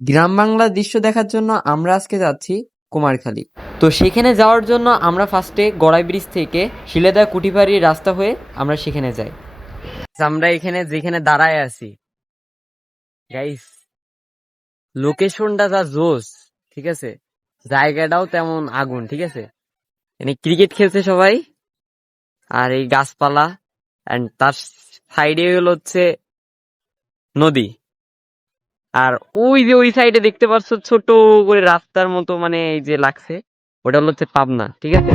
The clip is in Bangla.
গ্রাম বাংলার দৃশ্য দেখার জন্য আমরা আজকে যাচ্ছি কুমারখালী। তো সেখানে যাওয়ার জন্য আমরা ফার্স্টে গড়াই ব্রিজ থেকে শিলেদা কুঠিবাড়ির রাস্তা হয়ে আমরা সেখানে যাই। আমরা এখানে যেখানে দাঁড়ায় আছি গাইস, লোকেশনটা যা জোস, ঠিক আছে, জায়গাটাও তেমন আগুন, ঠিক আছে। এখানে ক্রিকেট খেলছে সবাই, আর এই গাছপালা, এন্ড তার সাইডে হচ্ছে নদী। আর ওই যে ওই সাইডে দেখতে পাচ্ছ ছোট করে রাস্তার মতো, মানে এই যে লাগছে, ওটা হচ্ছে পাবনা, ঠিক আছে।